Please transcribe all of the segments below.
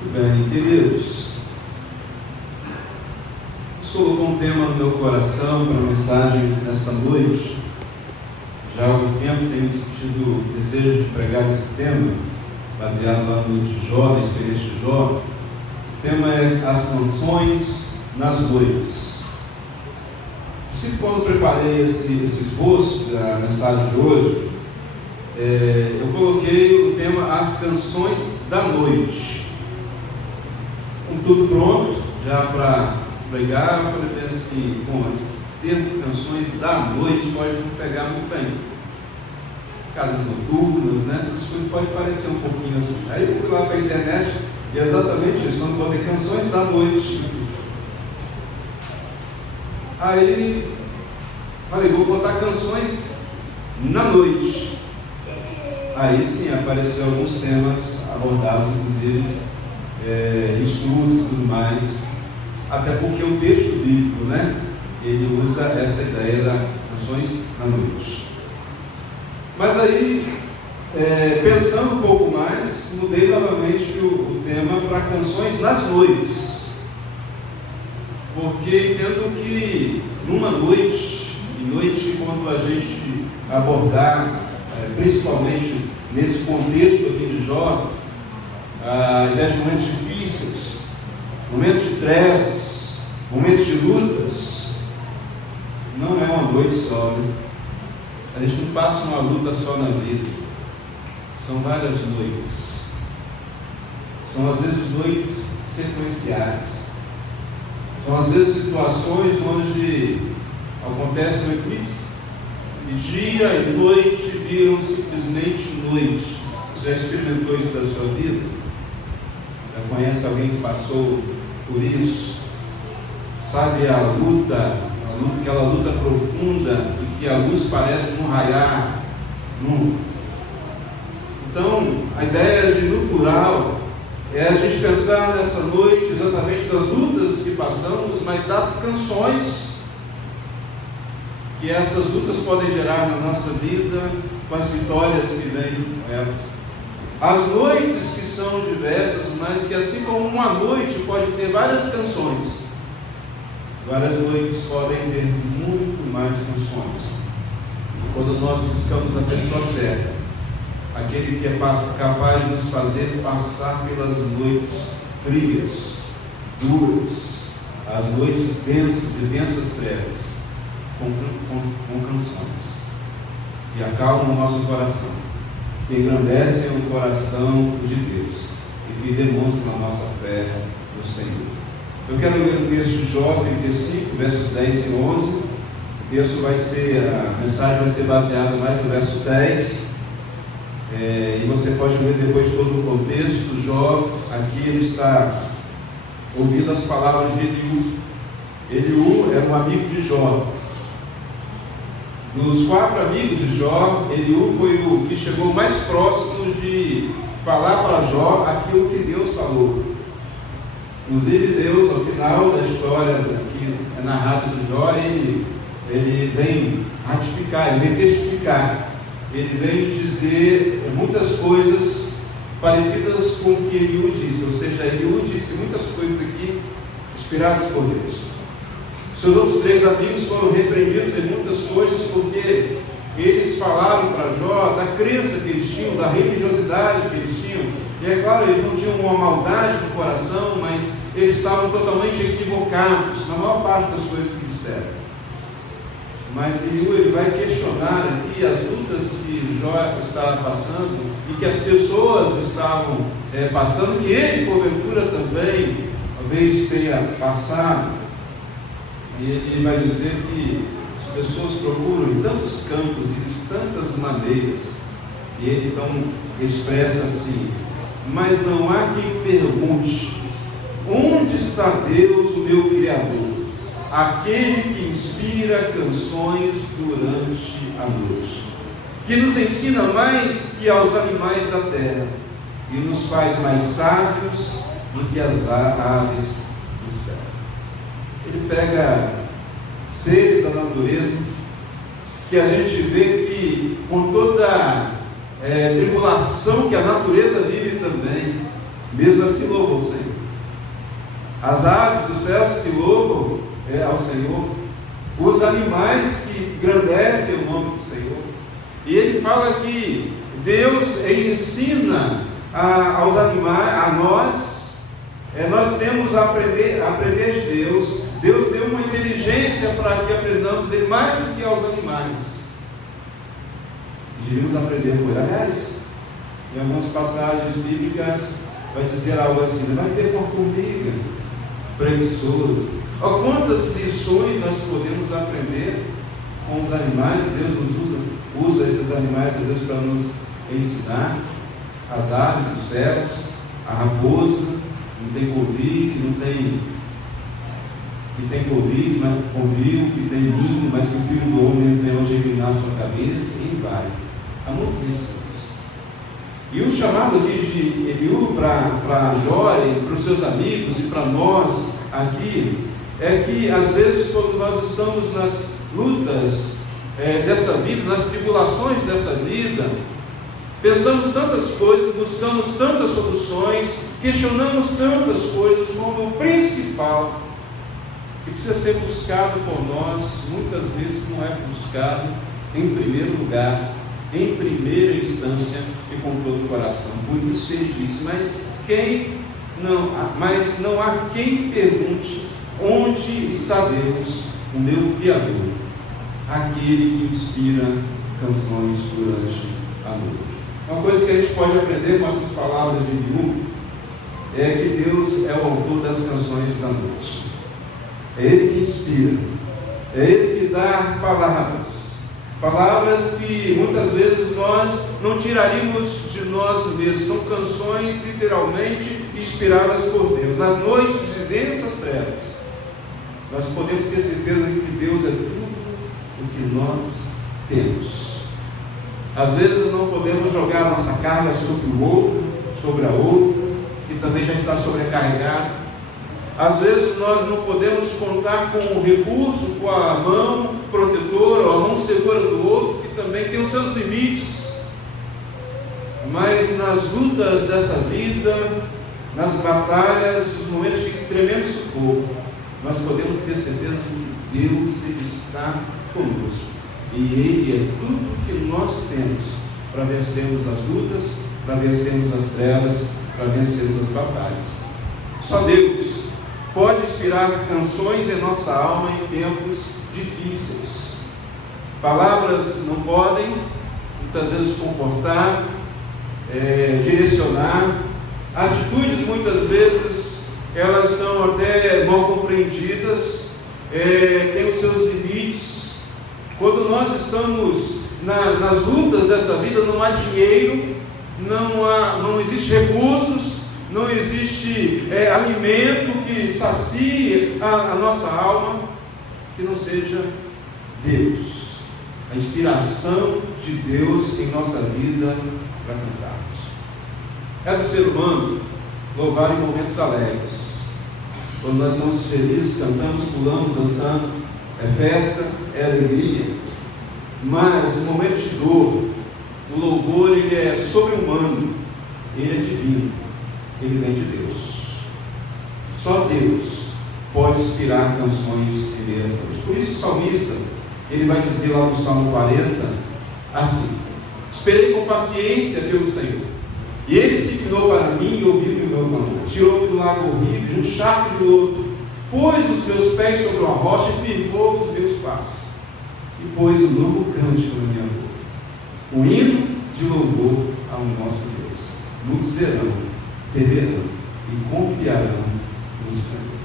Muito bem, queridos. Deus colocou um tema no meu coração para a mensagem nessa noite. Já há algum tempo tenho sentido o desejo de pregar esse tema, baseado lá no livro de Jó, na experiência de Jó. O tema é as canções nas noites. Quando preparei esse esboço da mensagem de hoje, eu coloquei o tema As Canções da Noite. Com tudo pronto, já para pregar, eu falei assim, esse termo canções da noite pode não pegar muito bem. Casas noturnas, né? Essas coisas podem parecer um pouquinho assim. Aí eu fui lá para a internet e é exatamente isso, quando botei canções da noite. Aí falei, vou botar canções na noite. Aí sim apareceram alguns temas abordados, inclusive estudos e tudo mais, até porque o texto bíblico, né, ele usa essa ideia das canções na noite. Mas aí, pensando um pouco mais, mudei novamente o tema para canções nas noites, porque entendo que numa noite quando a gente abordar, principalmente nesse contexto aqui de Jó, a ideia de momentos difíceis, momentos de trevas, momentos de lutas, não é uma noite só, né? A gente não passa uma luta só na vida, são várias noites, são às vezes noites sequenciais, são às vezes situações onde acontece um eclipse e dia e noite viram simplesmente noite. Você já experimentou isso da sua vida? Já conhece alguém que passou por isso? Sabe aquela luta profunda em que a luz parece não raiar nunca? Então, a ideia de no plural é a gente pensar nessa noite exatamente das lutas que passamos, mas das canções que essas lutas podem gerar na nossa vida, com as vitórias que vêm com elas. As noites que são diversas, mas que assim como uma noite pode ter várias canções, várias noites podem ter muito mais canções. Quando nós buscamos a pessoa certa, aquele que é capaz de nos fazer passar pelas noites frias, duras, as noites densas, de densas trevas, com canções que acalmam o nosso coração, que engrandecem o coração de Deus e que demonstram a nossa fé no Senhor. Eu quero ler o texto de Jó 35, versos 10 e 11. A mensagem vai ser baseada mais no verso 10, e você pode ver depois todo o contexto. Jó, aqui ele está ouvindo as palavras de Eliú. Eliú era um amigo de Jó. Dos 4 amigos de Jó, Eliú foi o que chegou mais próximo de falar para Jó aquilo que Deus falou. Inclusive Deus, ao final da história que é narrada de Jó, ele vem ratificar, ele vem testificar, ele vem dizer muitas coisas parecidas com o que Eliú disse. Ou seja, Eliú disse muitas coisas aqui inspiradas por Deus. Seus outros 3 amigos foram repreendidos em muitas coisas porque eles falaram para Jó da crença que eles tinham, da religiosidade que eles tinham. E é claro, eles não tinham uma maldade no coração, mas eles estavam totalmente equivocados na maior parte das coisas que disseram. Mas ele vai questionar aqui as lutas que Jó estava passando e que as pessoas estavam passando, que ele porventura também talvez tenha passado. E ele vai dizer que as pessoas procuram em tantos campos e de tantas maneiras, e ele então expressa assim: mas não há quem pergunte, onde está Deus, o meu Criador, aquele que inspira canções durante a noite, que nos ensina mais que aos animais da terra, e nos faz mais sábios do que as aves do céu. Ele pega seres da natureza que a gente vê que com toda tribulação que a natureza vive também, mesmo assim louvam o Senhor. As aves dos céus se louvam ao Senhor. Os animais que engrandecem o nome do Senhor. E ele fala que Deus ensina aos animais, a nós, nós temos a aprender de Deus. Deus deu uma inteligência para que aprendamos dele mais do que aos animais. Devíamos aprender com ele. Aliás, em algumas passagens bíblicas vai dizer algo assim: vai ter uma formiga preguiçosa. Olha quantas lições nós podemos aprender com os animais. Deus nos usa esses animais, Deus, para nos ensinar. As aves dos céus, a raposa, não tem covil, que tem covil, que tem ninho, mas que o filho do homem não tem onde reclinar a sua cabeça, e vai. Há muitos ensinos. E o chamado aqui de Eliú para Jó e para os seus amigos e para nós aqui, é que às vezes quando nós estamos nas lutas dessa vida, nas tribulações dessa vida, pensamos tantas coisas, buscamos tantas soluções, questionamos tantas coisas, como o principal que precisa ser buscado por nós, muitas vezes não é buscado em primeiro lugar, em primeira instância e com todo o coração. Por isso ele disse: mas não há quem pergunte: onde está Deus, o meu Criador, aquele que inspira canções durante a noite. Uma coisa que a gente pode aprender com essas palavras de Eliú é que Deus é o autor das canções da noite. É Ele que inspira, é Ele que dá palavras que muitas vezes nós não tiraríamos de nós mesmos. São canções literalmente inspiradas por Deus. Nas noites de densas trevas, nós podemos ter certeza de que Deus é tudo o que nós temos. Às vezes não podemos jogar a nossa carga sobre o outro, sobre a outra, que também já está sobrecarregado. Às vezes nós não podemos contar com o recurso, com a mão protetora, ou a mão segura do outro, que também tem os seus limites. Mas nas lutas dessa vida, nas batalhas, nos momentos de tremendo sufoco, nós podemos ter certeza de que Deus está conosco. E Ele é tudo que nós temos para vencermos as lutas, para vencermos as trevas, para vencermos as batalhas. Só Deus pode inspirar canções em nossa alma em tempos difíceis. Palavras não podem, muitas vezes, confortar, direcionar. Atitudes, muitas vezes, elas são até mal compreendidas, têm os seus limites. Quando nós estamos nas lutas dessa vida, não há dinheiro, não existe recursos, não existe alimento que sacie a nossa alma, que não seja Deus, a inspiração de Deus em nossa vida para cantarmos. É do ser humano louvar em momentos alegres. Quando nós estamos felizes, cantamos, pulamos, dançando, é festa, é alegria. Mas em momentos de dor, o louvor ele é sobre-humano, ele é divino, ele vem de Deus. Só Deus pode inspirar canções em meio a Deus. Por isso o salmista, ele vai dizer lá no Salmo 40, assim: esperei com paciência pelo Senhor, e Ele se inclinou para mim e ouviu o meu clamor. Tirou-me do lago horrível, de um charco de lodo, pôs os meus pés sobre uma rocha e firmou os meus passos, e pôs um novo cântico na minha boca, o hino de louvor ao nosso Deus. Muitos verão, temerão e confiarão no Senhor.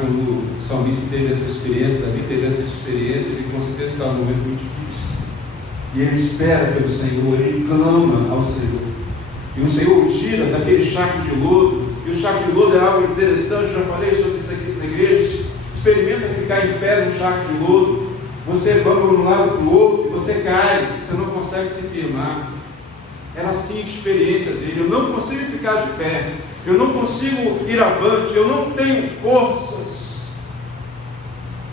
Quando o salmista teve essa experiência, Davi teve essa experiência, ele com certeza estava num momento muito difícil, e ele espera pelo Senhor, ele clama ao Senhor, e o Senhor o tira daquele charco de lodo. E o charco de lodo é algo interessante, já falei sobre isso aqui na igreja. Experimenta ficar em pé no charco de lodo, você vai para um lado para o outro, e você cai, você não consegue se firmar. Era assim a experiência dele: eu não consigo ficar de pé, eu não consigo ir avante, eu não tenho forças.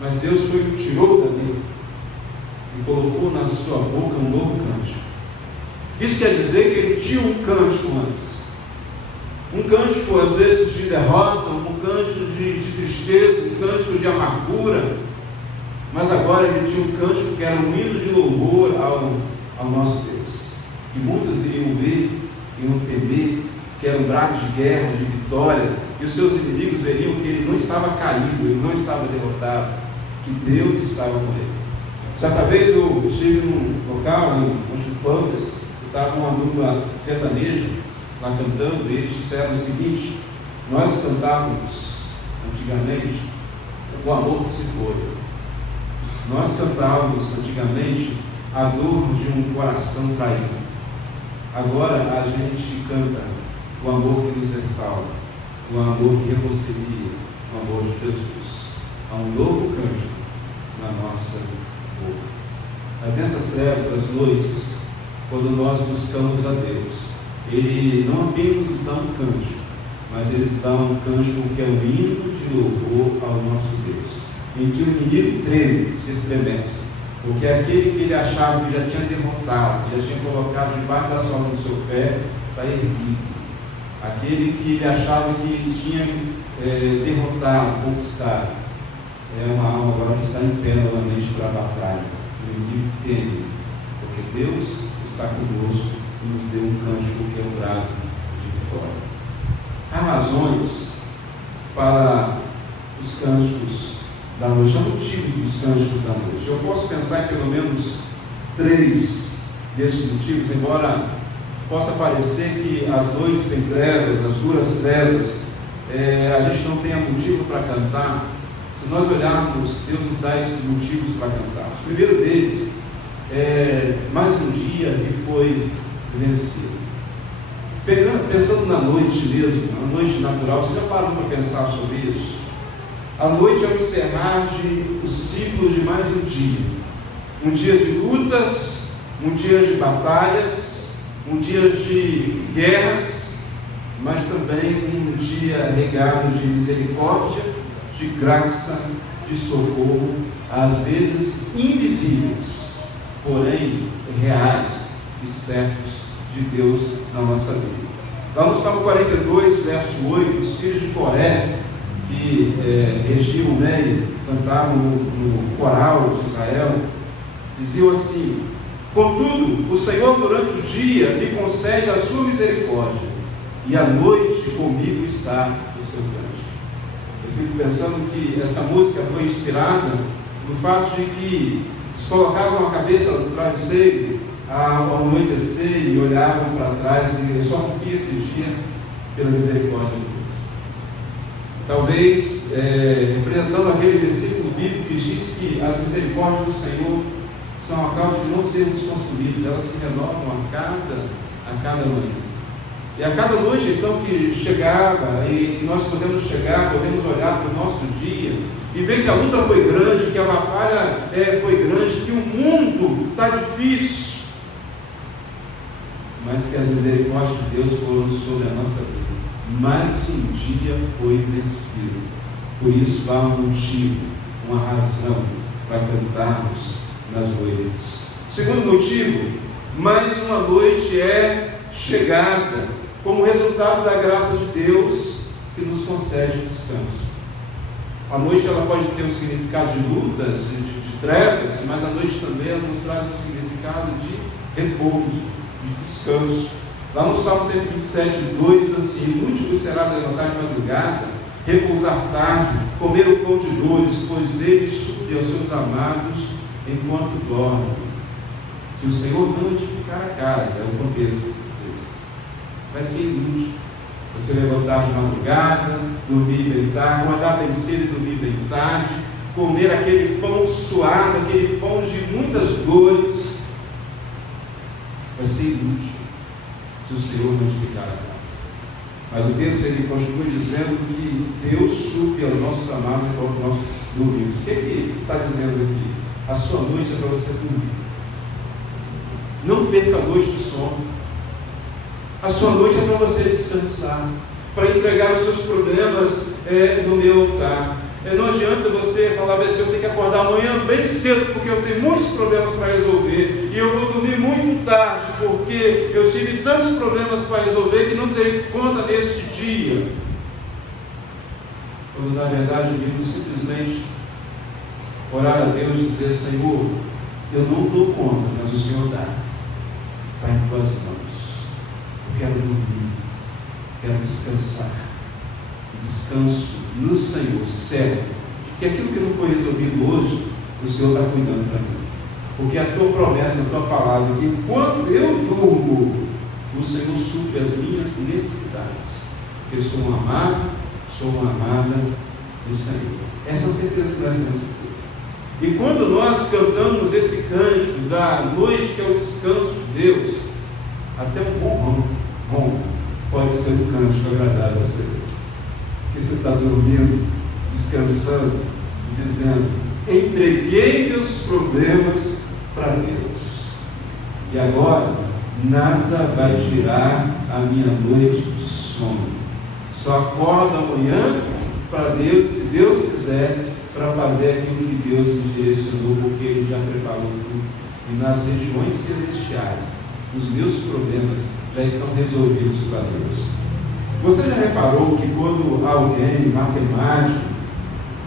Mas Deus foi e o tirou dali e colocou na sua boca um novo cântico. Isso quer dizer que ele tinha um cântico antes, Um cântico às vezes de derrota, um cântico de tristeza, um cântico de amargura, mas agora ele tinha um cântico que era um hino de louvor ao nosso Deus, que muitos iriam ver, iriam temer, que era um brado de guerra, de vitória, e os seus inimigos veriam que ele não estava caído, ele não estava derrotado, que Deus estava com ele. Certa vez eu estive num local, em Conchupampas, que estava uma dupla sertaneja lá cantando, e eles disseram o seguinte: nós cantávamos antigamente o amor que se foi. Nós cantávamos antigamente a dor de um coração traído. Agora a gente canta o amor que nos restaura, o amor que reconcilia, o amor de Jesus. Há um novo cântico na nossa boca. Mas nessas trevas das noites, quando nós buscamos a Deus, Ele não apenas nos dá um cântico, mas Ele nos dá um cântico que é um hino de louvor ao nosso Deus, em que o inimigo treme, se estremece, porque aquele que ele achava que já tinha derrotado, já tinha colocado debaixo da sola do seu pé, está erguido. Aquele que ele achava que tinha derrotado, conquistado, é uma alma agora que está em pé novamente para a batalha. O inimigo teme, porque Deus está conosco e nos deu um cântico que é um brado de vitória. Há razões para os cânticos da noite, há motivos dos cânticos da noite. Eu posso pensar em pelo menos 3 desses motivos, embora possa parecer que as noites em trevas, as duras trevas, a gente não tenha motivo para cantar. Se nós olharmos, Deus nos dá esses motivos para cantar. O primeiro deles é mais um dia que foi vencido. Pensando na noite mesmo, na noite natural, você já parou para pensar sobre isso? A noite é o encerrar de o ciclo de mais um dia. Um dia de lutas, um dia de batalhas, um dia de guerras, mas também um dia regado de misericórdia, de graça, de socorro, às vezes invisíveis, porém reais e certos de Deus na nossa vida. Lá no Salmo 42, verso 8, os filhos de Coré, que regiam o meio, cantavam no coral de Israel, diziam assim: contudo, o Senhor durante o dia me concede a sua misericórdia, e à noite comigo está o seu cântico. Eu fico pensando que essa música foi inspirada no fato de que eles colocavam a cabeça no travesseiro ao anoitecer e olhavam para trás e só cumpria esse dia pela misericórdia de Deus. Talvez representando aquele versículo bíblico que diz que as misericórdias do Senhor são a causa de não sermos consumidos, elas se renovam a cada manhã. E a cada noite então que chegava, e nós podemos chegar, podemos olhar para o nosso dia e ver que a luta foi grande, que a batalha foi grande, que o mundo está difícil, mas que as misericórdias de Deus foram sobre a nossa vida. Mais um dia foi vencido. Por isso há um motivo, uma razão para cantarmos nas noites. Segundo motivo, mais uma noite é chegada, como resultado da graça de Deus que nos concede descanso. A noite ela pode ter um significado de lutas, de trevas, mas a noite também ela nos traz um significado de repouso, de descanso. Lá no Salmo 127, 2 diz assim: útil será levantar de madrugada, repousar tarde, comer o pão de dores, pois ele supre aos seus amados enquanto dorme. Se o Senhor não edificar a casa, é o contexto desse texto, vai ser inútil você levantar de madrugada, dormir bem tarde, acordar bem cedo e dormir bem tarde, comer aquele pão suado, aquele pão de muitas dores, vai ser inútil se o Senhor não edificar a casa. Mas o texto ele continua dizendo que Deus supre aos nossos amados enquanto nós dormimos. O que ele está dizendo aqui? A sua noite é para você dormir. Não perca a noite do sono. A sua noite é para você descansar, para entregar os seus problemas no meu altar. Não adianta você falar assim, eu tenho que acordar amanhã bem cedo, porque eu tenho muitos problemas para resolver, e eu vou dormir muito tarde, porque eu tive tantos problemas para resolver que não dei conta neste dia. Quando na verdade devemos simplesmente orar a Deus e dizer, Senhor, eu não dou conta, mas o Senhor dá. Está em tuas mãos. Eu quero dormir, quero descansar. Descanso no Senhor, sério, que aquilo que não foi resolvido hoje, o Senhor está cuidando para mim. Porque a tua promessa, a tua palavra, que quando eu durmo, o Senhor supre as minhas necessidades. Porque eu sou um amado, sou uma amada do Senhor. Essa é a certeza que nós temos que ter. E quando nós cantamos esse cântico da noite, que é o descanso de Deus, até um bom ronco pode ser um cântico agradável a Senhor. Porque você está dormindo, descansando, dizendo, entreguei meus problemas para Deus. E agora, nada vai tirar a minha noite de sono. Só acordo amanhã para Deus, se Deus quiser, para fazer aquilo que Deus me direcionou, porque Ele já preparou tudo. E nas regiões celestiais, os meus problemas já estão resolvidos para Deus. Você já reparou que quando alguém, matemático,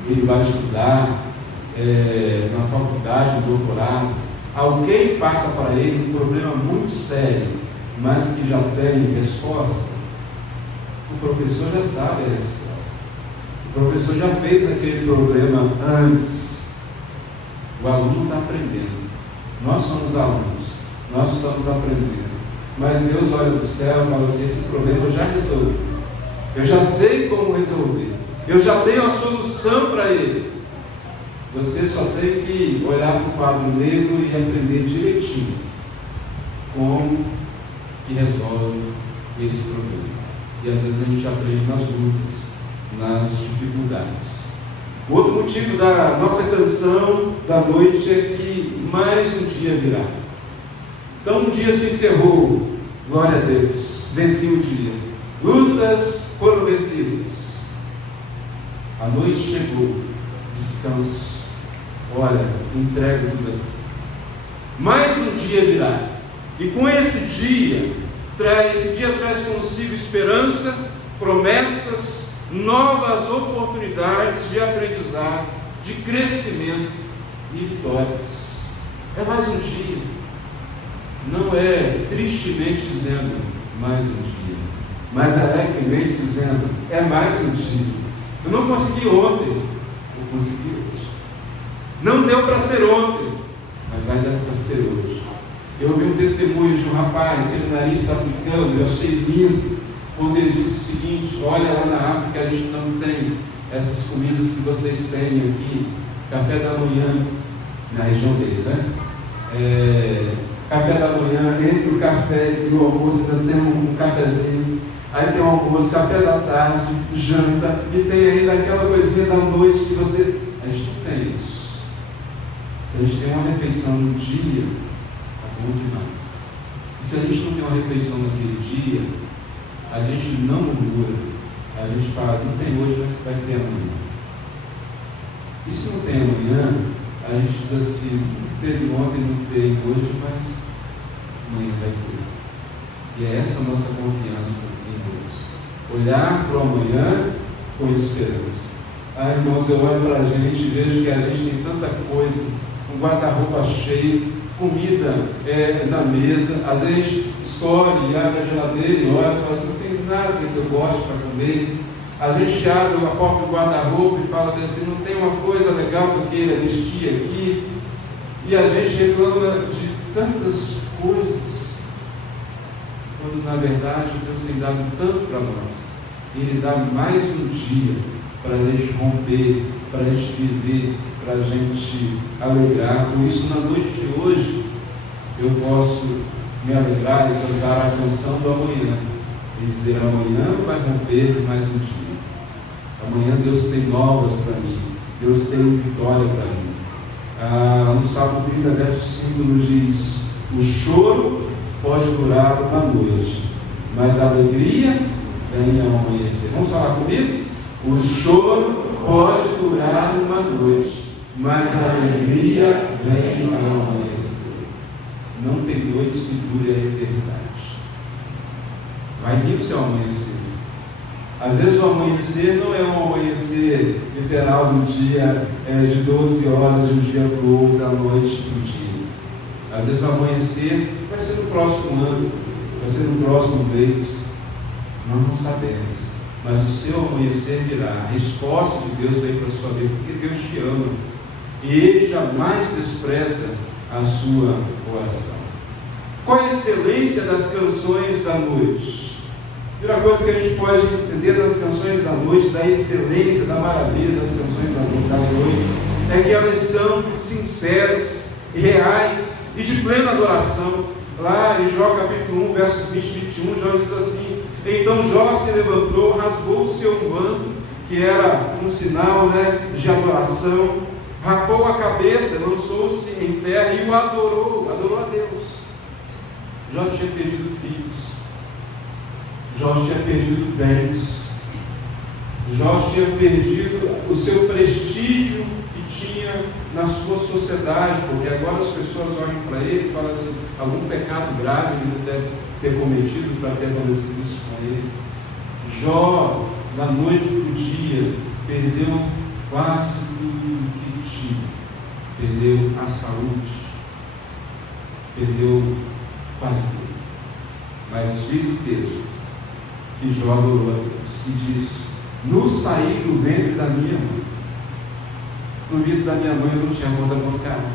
ele vai estudar na faculdade, no doutorado, alguém passa para ele um problema muito sério, mas que já tem resposta, o professor já sabe a resposta. O professor já fez aquele problema antes. O aluno está aprendendo. Nós somos alunos, nós estamos aprendendo. Mas Deus olha do céu e fala assim, esse problema eu já resolvi. Eu já sei como resolver. Eu já tenho a solução para ele. Você só tem que olhar para o quadro negro e aprender direitinho como que resolve esse problema. E às vezes a gente aprende nas lutas, nas dificuldades. O outro motivo da nossa canção da noite é que mais um dia virá. Então um dia se encerrou, glória a Deus, venci o dia. Lutas foram vencidas. A noite chegou, descanso. Olha, entrego tudo assim. Mais um dia virá. E com esse dia traz consigo esperança, promessas, novas oportunidades de aprendizado, de crescimento e vitórias. É mais um dia. Não é tristemente dizendo mais um dia, mas alegremente dizendo é mais um dia. Eu não consegui ontem, eu consegui hoje. Não deu para ser ontem, mas vai dar para ser hoje. Eu ouvi um testemunho de um rapaz, seminarista africano, eu achei lindo, quando ele disse o seguinte: olha, lá na África a gente não tem essas comidas que vocês têm aqui, café da manhã, na região dele, né? Café da manhã, entre o café e o almoço ainda tem um cafezinho, aí tem o almoço, café da tarde, janta, e tem ainda aquela coisinha da noite que você... A gente não tem isso. Se a gente tem uma refeição no dia, tá bom demais. E se a gente não tem uma refeição naquele dia, a gente não murmura, a gente fala, não tem hoje, mas vai ter amanhã. E se não tem amanhã, a gente diz assim, teve ontem, não teve hoje, mas amanhã vai ter. E é essa a nossa confiança em Deus. Olhar para o amanhã com esperança. Ah, irmãos, eu olho para a gente e vejo que a gente tem tanta coisa, um guarda-roupa cheio, comida na mesa, às vezes a gente escolhe e abre a geladeira e olha e fala assim, não tem nada que eu gosto para comer. A gente abre a porta do guarda-roupa e fala assim, não tem uma coisa legal que eu queira vestir aqui. E a gente reclama de tantas coisas, quando na verdade Deus tem dado tanto para nós. Ele dá mais um dia para a gente romper, para a gente viver, para a gente alegrar. Por isso, na noite de hoje, eu posso me alegrar e cantar a canção do amanhã. E dizer, amanhã vai romper mais um dia. Amanhã Deus tem novas para mim. Deus tem vitória para mim. No Salmo 30, verso 5 nos diz, o choro pode durar uma noite, mas a alegria vem ao amanhecer. Vamos falar comigo? O choro pode durar uma noite, mas a alegria vem ao amanhecer. Não tem noite que dure a eternidade. Vai vir o seu amanhecer. Às vezes o amanhecer não é um amanhecer literal do dia de 12 horas de um dia para o outro, da noite para o dia. Às vezes o amanhecer vai ser no próximo ano, vai ser no próximo mês. Nós não sabemos. Mas o seu amanhecer virá. A resposta de Deus vem para a sua vida, porque Deus te ama. E Ele jamais despreza a sua oração. Qual a excelência das canções da noite? A primeira coisa que a gente pode entender das canções da noite, da excelência, da maravilha das canções das noites, é que elas são sinceras, reais e de plena adoração. Lá em Jó capítulo 1, versos 20 e 21, Jó diz assim: então Jó se levantou, rasgou o seu manto, que era um sinal de adoração, rapou a cabeça, lançou-se em terra e o adorou a Deus. Jó tinha perdido filhos, Jó tinha perdido bens, Jó tinha perdido o seu prestígio que tinha na sua sociedade, porque agora as pessoas olham para ele e falam assim: algum pecado grave ele deve ter cometido para ter acontecido isso com ele. Jó, da noite para o dia, perdeu quase tudo que tinha, perdeu a saúde, perdeu quase tudo. Mas diz o texto que Jó adorou a Deus e disse: no sair do ventre da minha mãe, no ventre da minha mãe eu não tinha conta bancária,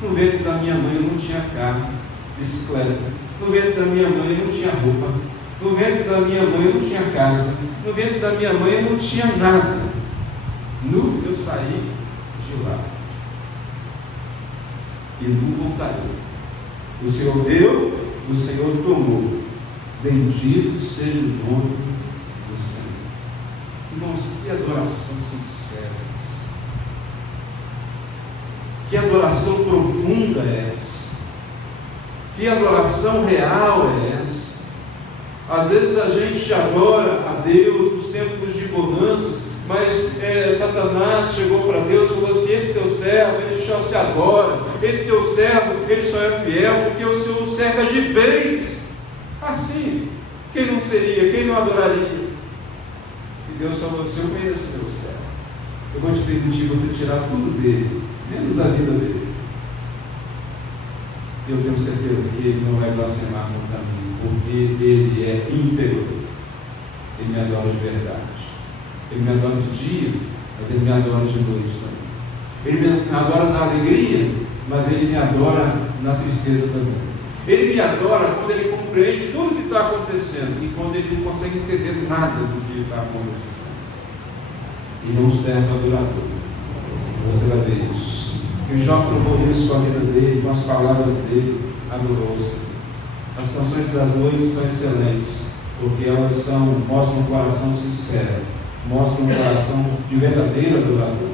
no ventre da minha mãe eu não tinha carro, bicicleta, no ventre da minha mãe eu não tinha roupa, no ventre da minha mãe eu não tinha casa, no ventre da minha mãe eu não tinha nada. Nu eu saí de lá e nu voltarei. O Senhor deu, o Senhor tomou. Bendito seja o nome do Senhor. Irmãos, que adoração sincera é essa? Que adoração profunda é essa? Que adoração real é essa? Às vezes a gente adora a Deus nos tempos de bonanças, mas Satanás chegou para Deus e falou assim: esse seu servo, ele só se adora, esse teu servo, ele só é fiel porque o Senhor o cerca de bens. Assim, quem não seria, quem não adoraria? E Deus falou assim: eu conheço meu servo, eu vou te permitir você tirar tudo dele, menos a vida dele. Eu tenho certeza que ele não vai blasfemar contra mim, porque ele é íntegro, ele me adora de verdade. Ele me adora de dia, mas ele me adora de noite também. Ele me adora na alegria, mas ele me adora na tristeza também. Ele me adora quando ele compreende tudo o que está acontecendo e quando ele não consegue entender nada do que está acontecendo. E não serve adorador. Você vai ver isso. E Jó provou isso com a vida dele, com as palavras dele, adorou-se. As canções das noites são excelentes, porque elas mostram um coração sincero, mostram um coração de verdadeiro adorador.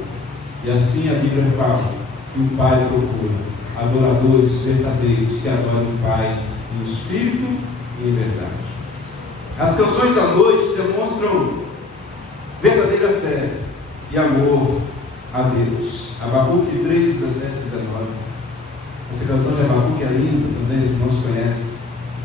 E assim a Bíblia fala que o Pai procura adoradores verdadeiros que adoram o Pai em espírito e em verdade. As canções da noite demonstram verdadeira fé e amor a Deus. Abacuque 3, 17 e 19. Essa canção de Abacuque é linda também, os irmãos conhecem.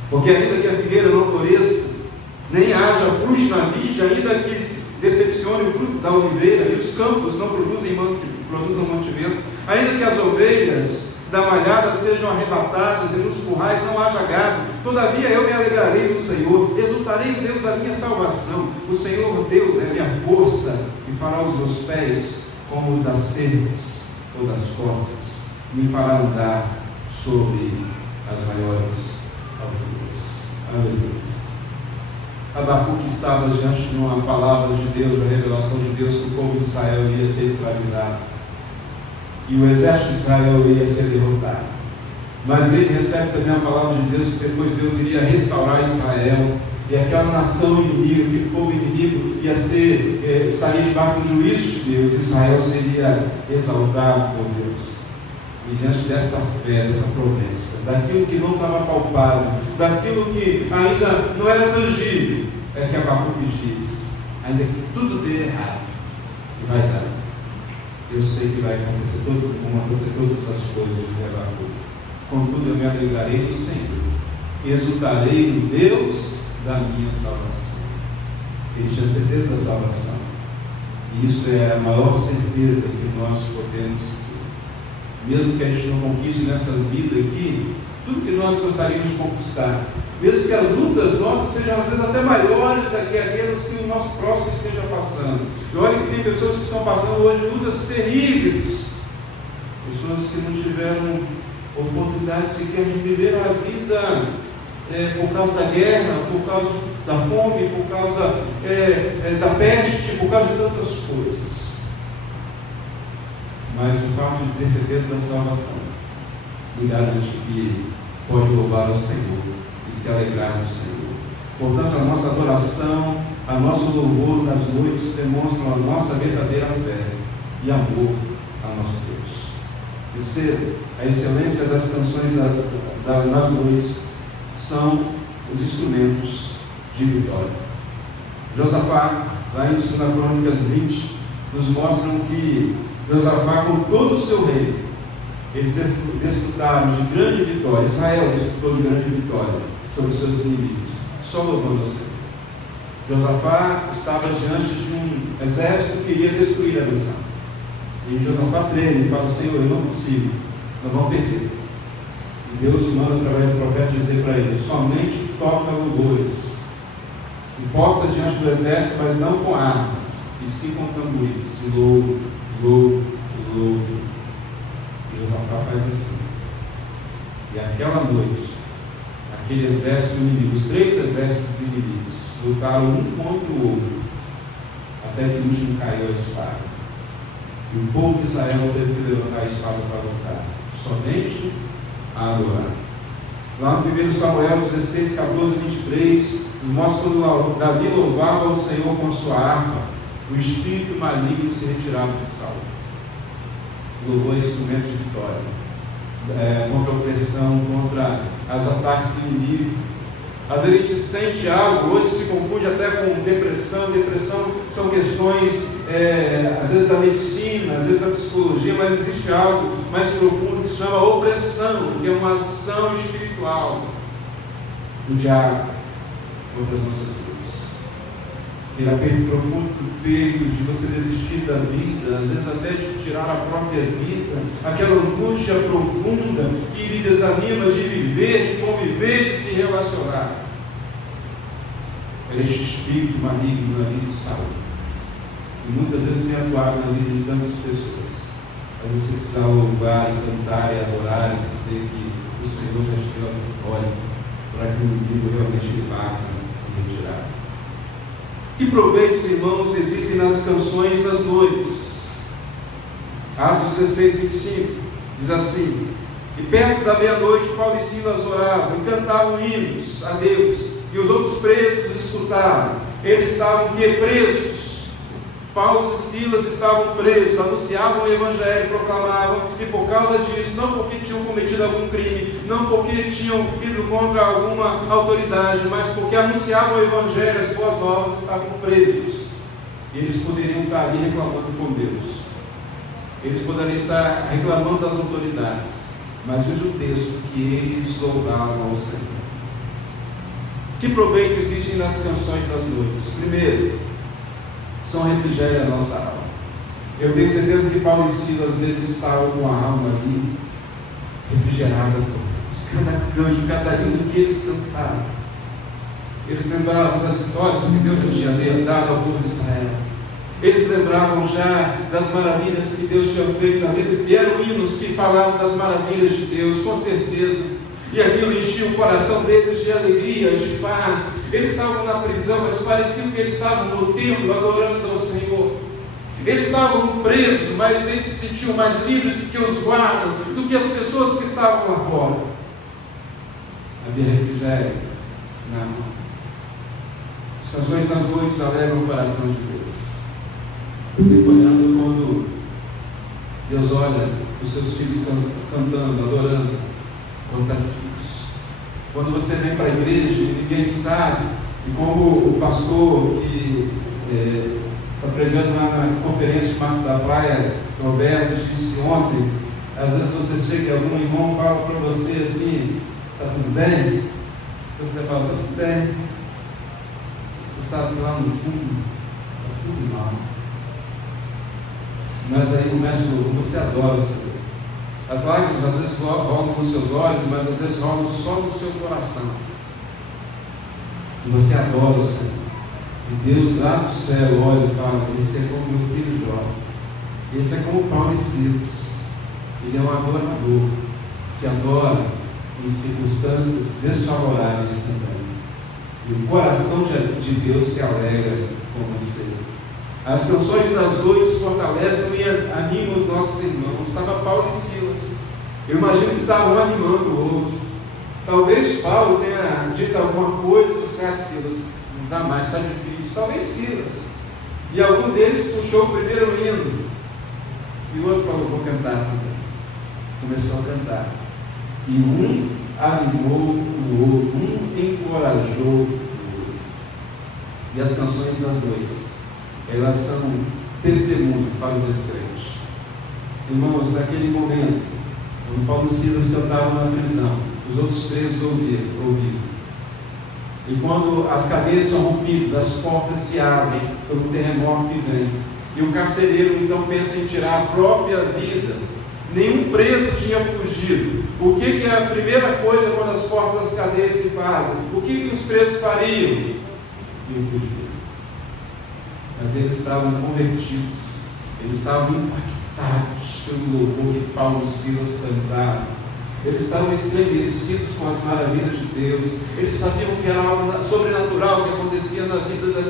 Porque ainda que a figueira não floresça, nem haja frutos na vide, ainda que decepcione o fruto da oliveira, e os campos não produzam mantimento, ainda que as ovelhas da malhada sejam arrebatadas e nos currais não haja gado, todavia eu me alegrarei no Senhor, exultarei em Deus da minha salvação. O Senhor Deus é a minha força e fará os meus pés como os das cercas ou das cordas, me fará andar sobre as maiores alturas. Aleluia. Abacuque estava diante de uma palavra de Deus, uma revelação de Deus, que o povo de Israel ia ser escravizado e o exército de Israel ia ser derrotado. Mas ele recebe também a palavra de Deus que depois Deus iria restaurar Israel, e aquela nação inimiga, aquele povo inimigo estaria debaixo do juízo de Deus. Israel seria exaltado por Deus. E diante desta fé, dessa promessa, daquilo que não estava palpável, daquilo que ainda não era tangível, é que Abacuque diz: ainda que tudo dê errado, vai Eu sei que vai acontecer todas essas coisas, diz Abacuque. Contudo, eu me alegrarei no Senhor, exultarei no Deus da minha salvação. Ele tinha certeza da salvação. E isso é a maior certeza que nós podemos ter. Mesmo que a gente não conquiste nessa vida aqui tudo que nós gostaríamos de conquistar, mesmo que as lutas nossas sejam às vezes até maiores do que aquelas que o nosso próximo esteja passando. E olha que tem pessoas que estão passando hoje lutas terríveis, pessoas que não tiveram oportunidade sequer de viver a vida por causa da guerra, por causa da fome, por causa da peste, por causa de tantas coisas. Mas o fato de ter certeza da salvação me garante que pode louvar ao Senhor e se alegrar no Senhor. Portanto, a nossa adoração, a nosso louvor nas noites demonstram a nossa verdadeira fé e amor a nosso Deus. Terceiro, a excelência das canções nas noites são os instrumentos de vitória. Josafá, lá em 2 Crônicas 20, nos mostram que Josafá, com todo o seu reino, eles desfrutaram de grande vitória. Israel desfrutou de grande vitória sobre os seus inimigos, só louvando o Senhor. Josafá estava diante de um exército que queria destruir a nação. E Josafá treme e fala: Senhor, eu não consigo, nós vamos perder. E Deus manda através do profeta dizer para ele: somente toca louvores, se posta diante do exército, mas não com armas, e sim com tamborins, e louvo, louvo, louvo. E Josafá faz assim. E aquela noite, aquele exército inimigo, os 3 exércitos inimigos, lutaram um contra o outro, até que o último caiu a espada. E o povo de Israel não teve que levantar a espada para lutar, somente a adorar. Lá no 1 Samuel 16, 14 e 23, nos mostra quando Davi louvava ao Senhor com sua harpa, o espírito maligno se retirava de Saul. Louvor é instrumento de vitória, contra a opressão, contra os ataques do inimigo. Às vezes a gente sente algo, hoje se confunde até com depressão. Depressão são questões, às vezes da medicina, às vezes da psicologia, mas existe algo mais profundo que se chama opressão, que é uma ação espiritual do diabo contra as nossas vidas. Aquele aperto profundo do peito, de você desistir da vida, às vezes até de tirar a própria vida, aquela angústia profunda que lhe desanima de viver, de conviver, de se relacionar. É este espírito maligno na vida de Saul, e muitas vezes tem atuado na vida de tantas pessoas. Aí você precisa louvar, e cantar, e adorar, e dizer que o Senhor já te deu a vitória, para que o inimigo realmente lhe bata e retirar. Que proveitos, irmãos, existem nas canções das noites? Atos 16, 25 diz assim: e perto da meia-noite Paulo e Silas oravam e cantavam hinos a Deus, e os outros presos os escutavam. Eles estavam presos. Paulo e Silas estavam presos, anunciavam o Evangelho, proclamavam, e por causa disso, não porque tinham cometido algum crime, não porque tinham ido contra alguma autoridade, mas porque anunciavam o Evangelho, as boas novas, estavam presos. E eles poderiam estar ali reclamando com Deus, eles poderiam estar reclamando das autoridades, mas diz o texto que eles louvavam ao Senhor. Que proveito existe nas canções das noites? Primeiro, são refrigério à nossa alma. Eu tenho certeza que Paulo e Silas, eles estavam com a alma ali refrigerada por cada canto, cada hino que eles cantaram. Eles lembravam das vitórias que Deus já tinha dado ao povo de Israel. Eles lembravam já das maravilhas que Deus tinha feito na vida, e eram hinos que falavam das maravilhas de Deus, com certeza. E aquilo enchia o coração deles de alegria, de paz. Eles estavam na prisão, mas parecia que eles estavam no templo adorando ao Senhor. Eles estavam presos, mas eles se sentiam mais livres do que os guardas, do que as pessoas que estavam lá fora. Havia refrigério na alma. As canções das noites alegram o coração de Deus. Eu fico olhando quando Deus olha os seus filhos cantando, adorando, quando está difícil. Quando você vem para a igreja e ninguém sabe, e como o pastor que está pregando lá na conferência de Marco da Praia, Roberto disse ontem, às vezes você chega e algum irmão fala para você assim, está tudo bem? Você fala, está tudo bem. Você sabe que lá no fundo está tudo mal. Mas aí você adora o Senhor. As lágrimas às vezes rolam nos seus olhos, mas às vezes rolam só no seu coração. E você adora o Senhor. E Deus lá do céu olha e fala, esse é como meu filho Jó. Esse é como Paulo e Silas. Ele é um adorador, que adora em circunstâncias desfavoráveis também. E o coração de Deus se alegra com você. As canções das dores fortalecem e animam os nossos irmãos. Estava Paulo e Silas. Eu imagino que estavam animando o outro. Talvez Paulo tenha dito alguma coisa, disse, Silas, não dá mais, está difícil. Talvez Silas. E algum deles puxou o primeiro hino. E o outro falou, vou cantar também. Começou a cantar. E um animou o outro, um encorajou o outro. E as canções das dores, elas são testemunho para o descrente. Irmãos, naquele momento, quando Paulo e Silas cantavam na prisão, os outros presos ouviram. E quando as cadeias são rompidas, as portas se abrem pelo terremoto que vem, e o carcereiro então pensa em tirar a própria vida. Nenhum preso tinha fugido. O que é a primeira coisa quando as portas das cadeias se fazem? O que os presos fariam? Iam fugir. Mas eles estavam convertidos, eles estavam impactados pelo louvor que Paulo e Silas cantaram. Eles estavam estremecidos com as maravilhas de Deus. Eles sabiam que era algo sobrenatural que acontecia na vida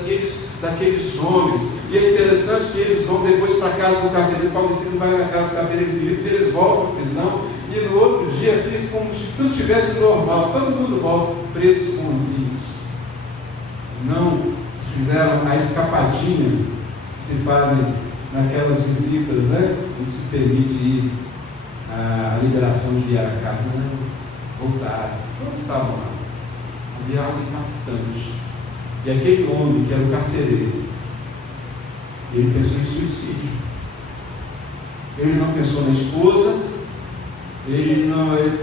daqueles homens. E é interessante que eles vão depois para a casa do carcereiro. Paulo e Silas vai na casa do carcereiro de Filipos, e eles voltam para a prisão. E no outro dia fica como se tudo estivesse normal. Todo mundo volta, presos bonzinhos. Não fizeram a escapadinha que se fazem naquelas visitas, né? Onde se permite ir a liberação de ir à casa, né? Voltaram. Onde estavam lá? Havia algo impactante. E aquele homem que era o carcereiro, ele pensou em suicídio. Ele não pensou na esposa,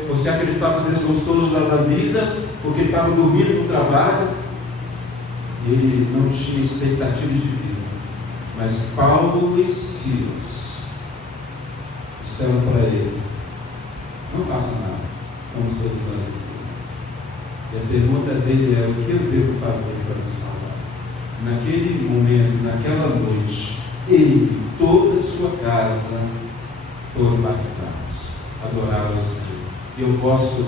você acreditava desgostoso da vida, porque ele estava dormindo no trabalho, ele não tinha expectativa de vida. Mas Paulo e Silas disseram para ele, não faça nada, estamos todos nós aqui. E a pergunta dele é, o que eu devo fazer para me salvar? Naquele momento, naquela noite, ele e toda a sua casa foram batizados, adoraram ao Senhor. E eu posso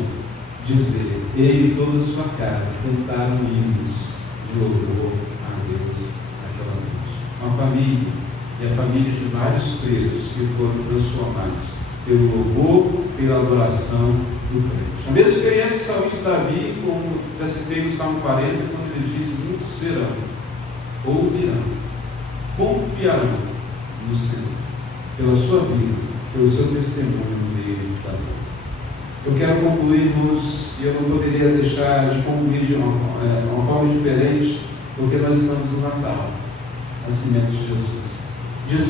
dizer, ele e toda a sua casa cantaram hinos de louvor a Deus naquela noite. Uma família, e a família de vários presos que foram transformados pelo louvor, pela adoração do crente. A mesma experiência do salmista Davi, como já citei no Salmo 40, quando ele diz, muitos verão, ouvirão, confiarão no Senhor, pela sua vida, pelo seu testemunho no meio da dor. Eu quero concluir, irmãos, e eu não poderia deixar de concluir de uma forma diferente, porque nós estamos no Natal, nascimento de Jesus.